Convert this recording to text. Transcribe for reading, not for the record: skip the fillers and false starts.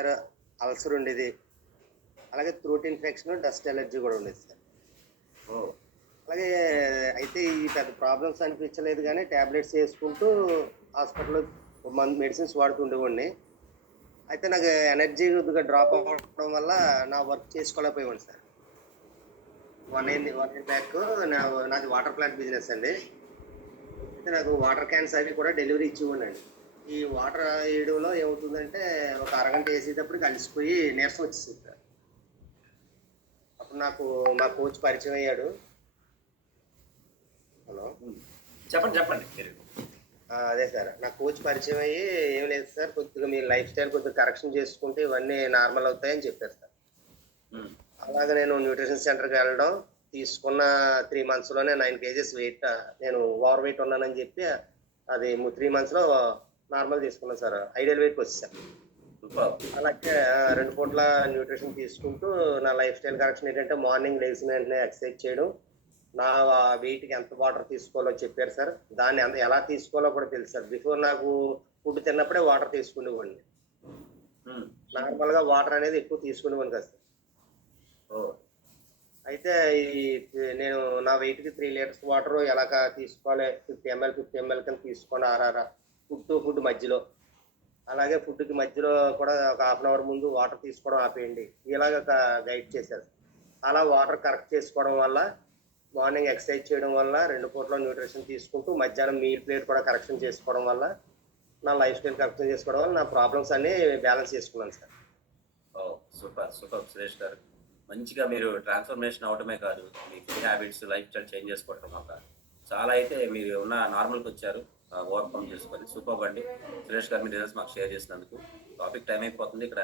Sir ulcer ఉండేది. అలాగే throat infection, dust allergy కూడా ఉండేది సార్. ఓహ్! అలాగే అయితే ఈ పెద్ద ప్రాబ్లమ్స్ అనిపించలేదు గానీ టాబ్లెట్స్ యేసుకుంటూ హాస్పిటల్‌లో మెడిసిన్స్ వాడుతూ ఉండేవాడిని. అయితే నాకు ఎనర్జీ కొద్దిగా డ్రాప్ అవ్వడం వల్ల నా వర్క్ చేసుకోలేకపోయేవాడిని సార్. 1 ఇయర్ బ్యాక్ నాది వాటర్ ప్లాంట్ బిజినెస్ అండి. అయితే నాకు వాటర్ క్యాన్స్ అవి కూడా డెలివరీ ఇచ్చేవాడినండి. ఈ వాటర్ ఏయడంలో ఏమవుతుందంటే ఒక అరగంట ఏసేటప్పటికి అలసిపోయి నీరసం వచ్చేసింది సార్. అప్పుడు నాకు మా కోచ్ పరిచయం అయ్యాడు. హలో! హ్మ్. చెప్పండి. చెప్పండి మీరు. అదే సార్. నాకు కోచ్ పరిచయం అయ్యి, "ఏం లేదు సార్, కొద్దిగా మీ లైఫ్ స్టైల్ కొద్దిగా కరెక్షన్ చేసుకుంటే ఇవన్నీ నార్మల్ అవుతాయని" చెప్పారు సార్. హ్మ్. అలాగే నేను న్యూట్రిషన్ సెంటర్‌కి వెళ్ళడం, తీసుకున్న 3 మంత్స్‌లోనే 9 కేజెస్ వెయిట్ నేను ఓవర్ వెయిట్ ఉన్నానని చెప్పి, అది 3 మంత్స్‌లో నార్మల్ తీసుకున్నాను సార్. ఐడియల్ వెయిట్‌కి వచ్చేసాను. సూపర్. అలాగే 2 పూట్ల న్యూట్రిషన్ తీసుకుంటూ నా లైఫ్ స్టైల్ కరెక్షన్ ఏంటంటే మార్నింగ్ లెగిసిన వెంటనే ఎక్సర్సైజ్ చేయడం. నా వెయిట్‌కి ఎంత వాటర్ తీసుకోవాలో చెప్పారు సార్. దాన్ని ఎలా తీసుకోవాలో కూడా తెలుసు సార్. బిఫోర్ నాకు ఫుడ్ తిన్నప్పుడే వాటర్ తీసుకునేవాడిని. హ్మ్. నార్మల్‌గా వాటర్ అనేది ఎక్కువ తీసుకునేవాడిని కాదు సార్. ఓహ్! అయితే ఈ నేను నా వెయిట్‌కి 3 లీటర్స్ వాటర్ ఎలాగా తీసుకోవాలి 50 ఎంఎల్, 50 ఎంఎల్ కింద తీసుకోండి ఫుడ్ టు ఫుడ్ మధ్యలో. అలాగే ఫుడ్‌కి మధ్యలో కూడా ఒక హాఫ్ అన్ అవర్ ముందు వాటర్ తీసుకోవడం ఆపేయండి. ఇలాగ గైడ్ చేశారు. అలా వాటర్ కరెక్ట్ చేసుకోవడం వల్ల, మార్నింగ్ ఎక్సర్సైజ్ చేయడం వల్ల, 2 పూటల న్యూట్రిషన్ తీసుకుంటూ, మధ్యాహ్నం మీల్ ప్లేట్ కూడా కరెక్షన్ చేసుకోవడం వల్ల, నా లైఫ్ స్టైల్ కరెక్షన్ చేసుకోవడం వల్ల, నా ప్రాబ్లమ్స్ అన్నీ బ్యాలెన్స్ చేసుకున్నాను sir. Oh! Super. Super Suresh గారు. మంచిగా మీరు ట్రాన్స్‌ఫర్మేషన్ అవ్వటమే కాదు, మీ food habits, lifestyle change చేసుకోవటం ఒక చాలా అయితే మీరు ఉన్న నార్మల్‌కొచ్చారు. ఓవర్‌కమ్ చేసుకొని. సూపర్బ్ అండి. సురేష్ గారు మీ డీటెయిల్స్ మాకు షేర్ చేసినందుకు. టాపిక్ టైమ్ అయిపోతుంది. ఇక్కడ